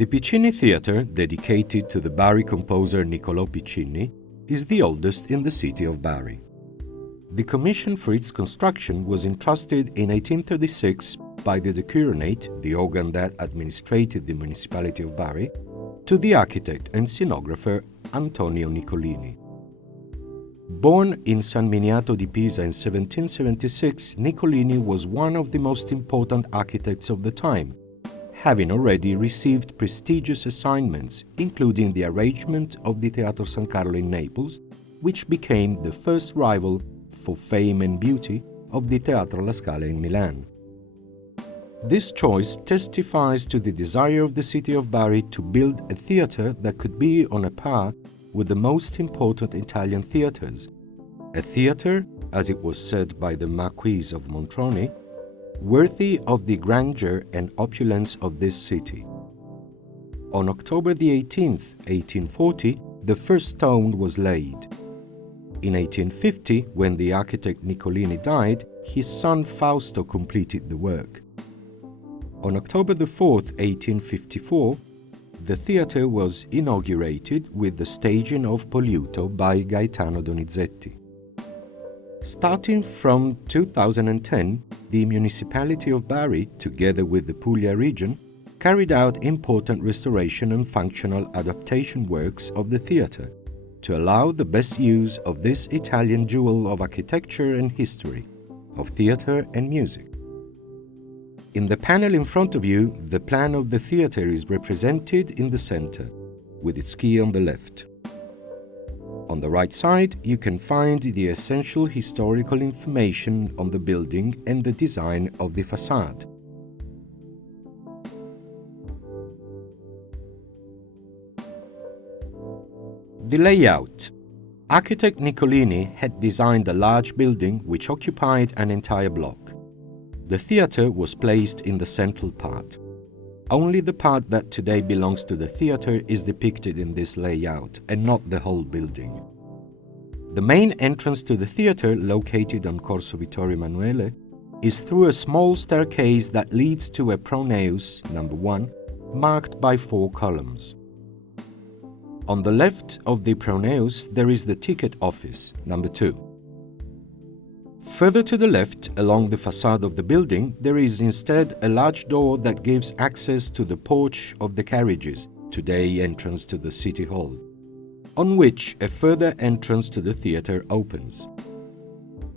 The Piccinni Theatre, dedicated to the Bari composer Niccolò Piccinni, is the oldest in the city of Bari. The commission for its construction was entrusted in 1836 by the Decurionnate, the organ that administrated the municipality of Bari, to the architect and scenographer Antonio Nicolini. Born in San Miniato di Pisa in 1776, Nicolini was one of the most important architects of the time, having already received prestigious assignments, including the arrangement of the Teatro San Carlo in Naples, which became the first rival for fame and beauty of the Teatro La Scala in Milan. This choice testifies to the desire of the city of Bari to build a theatre that could be on a par with the most important Italian theatres, a theatre, as it was said by the Marquis of Montroni, worthy of the grandeur and opulence of this city. On October the 18th, 1840, the first stone was laid. In 1850, when the architect Nicolini died, his son Fausto completed the work. On October the 4th, 1854, the theatre was inaugurated with the staging of Poliuto by Gaetano Donizetti. Starting from 2010, the municipality of Bari, together with the Puglia region, carried out important restoration and functional adaptation works of the theatre to allow the best use of this Italian jewel of architecture and history, of theatre and music. In the panel in front of you, the plan of the theatre is represented in the center, with its key on the left. On the right side, you can find the essential historical information on the building and the design of the facade. The layout. Architect Nicolini had designed a large building which occupied an entire block. The theatre was placed in the central part. Only the part that today belongs to the theatre is depicted in this layout, and not the whole building. The main entrance to the theatre, located on Corso Vittorio Emanuele, is through a small staircase that leads to a pronaos, number 1, marked by 4 columns. On the left of the pronaos there is the ticket office, number 2. Further to the left, along the facade of the building, there is instead a large door that gives access to the porch of the carriages, today entrance to the City Hall, on which a further entrance to the theatre opens.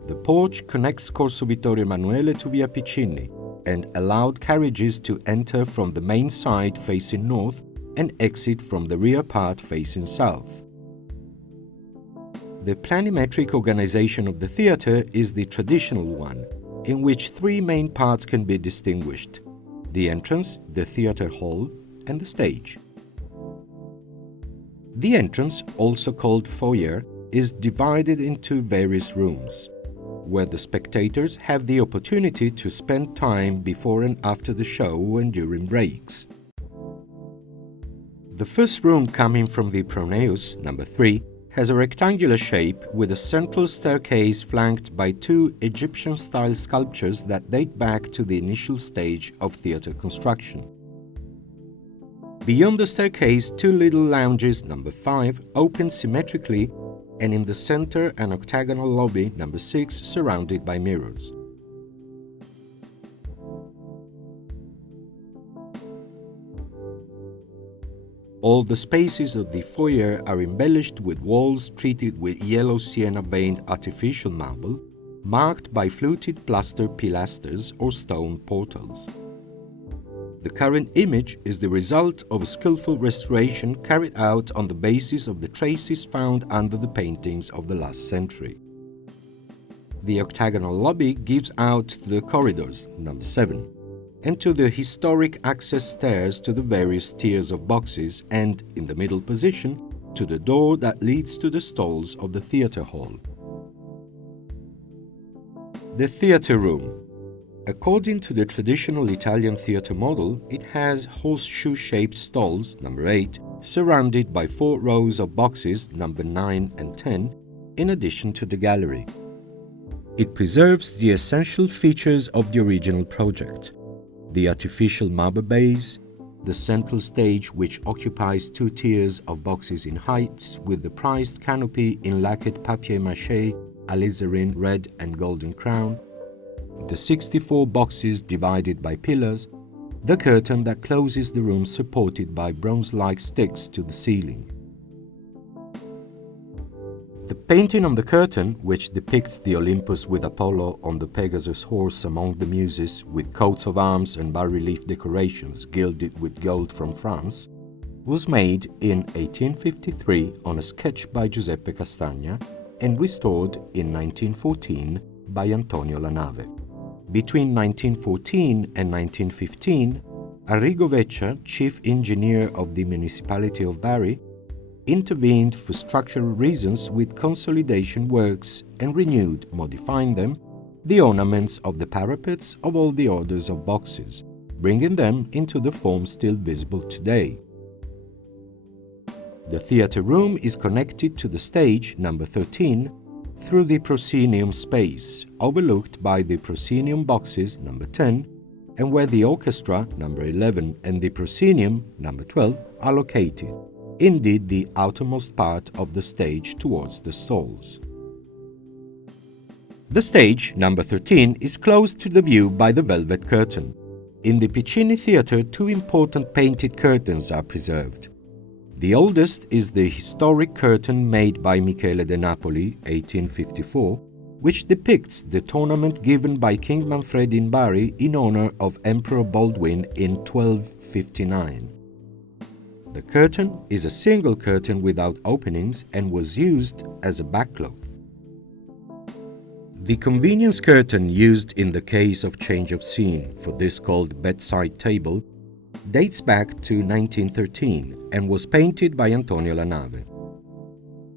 The porch connects Corso Vittorio Emanuele to Via Piccinni and allowed carriages to enter from the main side facing north and exit from the rear part facing south. The planimetric organization of the theatre is the traditional one, in which 3 main parts can be distinguished: the entrance, the theatre hall, and the stage. The entrance, also called foyer, is divided into various rooms, where the spectators have the opportunity to spend time before and after the show and during breaks. The first room, coming from the pronaos, number 3, has a rectangular shape with a central staircase flanked by 2 Egyptian-style sculptures that date back to the initial stage of theatre construction. Beyond the staircase, 2 little lounges, number 5, open symmetrically, and in the center an octagonal lobby, number 6, surrounded by mirrors. All the spaces of the foyer are embellished with walls treated with yellow sienna-veined artificial marble, marked by fluted plaster pilasters or stone portals. The current image is the result of a skillful restoration carried out on the basis of the traces found under the paintings of the last century. The octagonal lobby gives out to the corridors, number 7, and to the historic access stairs to the various tiers of boxes and, in the middle position, to the door that leads to the stalls of the theatre hall. The theatre room. According to the traditional Italian theatre model, it has horseshoe-shaped stalls, number 8, surrounded by 4 rows of boxes, number 9 and 10, in addition to the gallery. It preserves the essential features of the original project: the artificial marble base, the central stage, which occupies 2 tiers of boxes in height, with the prized canopy in lacquered papier-mâché, alizarin red and golden crown, the 64 boxes divided by pillars, the curtain that closes the room supported by bronze-like sticks to the ceiling. The painting on the curtain, which depicts the Olympus with Apollo on the Pegasus horse among the Muses, with coats of arms and bas-relief decorations gilded with gold from France, was made in 1853 on a sketch by Giuseppe Castagna and restored in 1914 by Antonio Lanave. Between 1914 and 1915, Arrigo Veccia, chief engineer of the municipality of Bari, intervened for structural reasons with consolidation works and renewed, modifying them, the ornaments of the parapets of all the orders of boxes, bringing them into the form still visible today. The theatre room is connected to the stage, number 13, through the proscenium space, overlooked by the proscenium boxes, number 10, and where the orchestra, number 11, and the proscenium, number 12, are located. Indeed, the outermost part of the stage towards the stalls. The stage, number 13, is closed to the view by the velvet curtain. In the Piccinni Theatre, 2 important painted curtains are preserved. The oldest is the historic curtain made by Michele de Napoli, 1854, which depicts the tournament given by King Manfred in Bari in honor of Emperor Baldwin in 1259. The curtain is a single curtain without openings and was used as a backcloth. The convenience curtain used in the case of change of scene, for this called bedside table, dates back to 1913 and was painted by Antonio Lanave.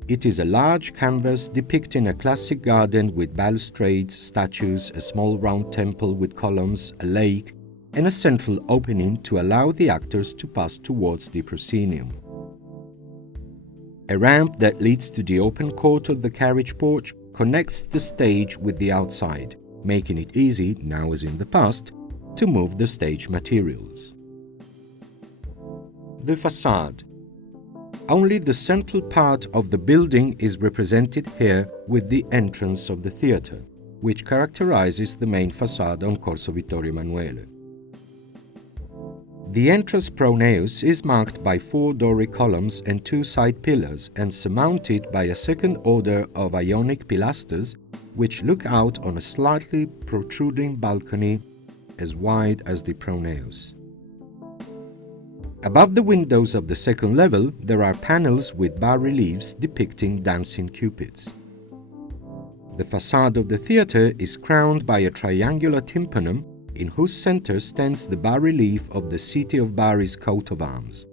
It is a large canvas depicting a classic garden with balustrades, statues, a small round temple with columns, a lake, and a central opening to allow the actors to pass towards the proscenium. A ramp that leads to the open court of the carriage porch connects the stage with the outside, making it easy, now as in the past, to move the stage materials. The facade. Only the central part of the building is represented here with the entrance of the theatre, which characterizes the main facade on Corso Vittorio Emanuele. The entrance pronaos is marked by 4 Doric columns and 2 side pillars and surmounted by a second order of Ionic pilasters which look out on a slightly protruding balcony as wide as the pronaos. Above the windows of the second level, there are panels with bas-reliefs depicting dancing cupids. The facade of the theatre is crowned by a triangular tympanum in whose center stands the bas-relief of the city of Bari's coat of arms.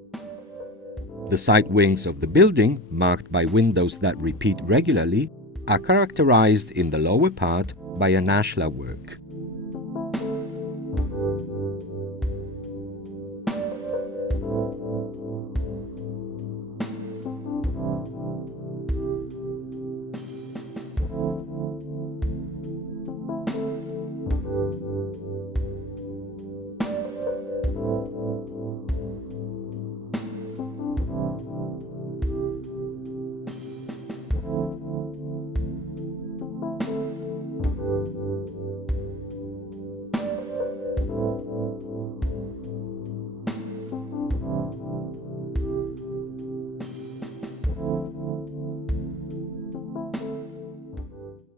The side wings of the building, marked by windows that repeat regularly, are characterized in the lower part by an ashlar work.